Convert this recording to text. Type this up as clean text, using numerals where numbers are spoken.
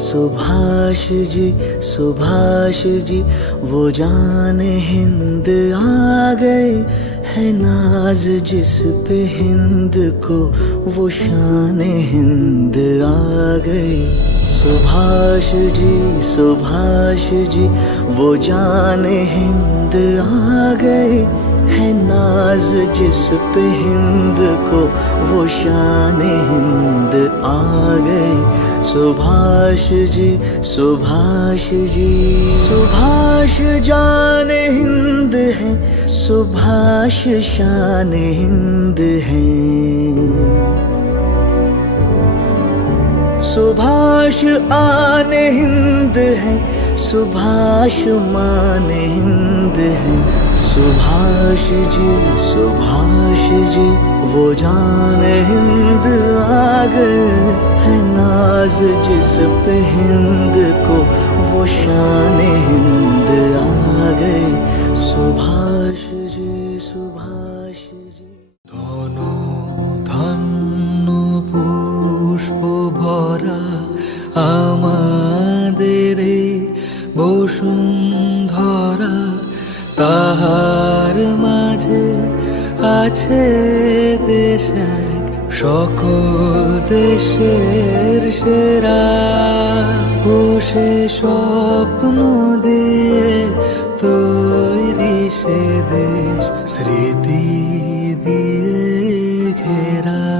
सुभाष जी वो जान हिंद आ गए, है नाज जिस पे हिंद को वो शान हिंद आ गए। सुभाष जी वो जान हिंद आ गए, है नाज जिस पे हिंद को वो शान हिंद आ गए। सुभाष जान हिंद है, सुभाष शान हिंद है। सुभाष आन हिंद है, सुभाष मान हिंद है। सुभाष जी वो जान हिंद आ गए, है नाज जिस पे हिंद को वो शान हिंद आ गए। सुभाष जी ধন ধন্য পুষ্প ভরা আমাদের এই বসুন্ধরা, তাহার মাঝে আছে দেশ এক, সকল দেশের সেরা। ও সে স্বপ্ন দিয়ে তৈরি সে দেশ, স্মৃতি দিয়ে ঘেরা।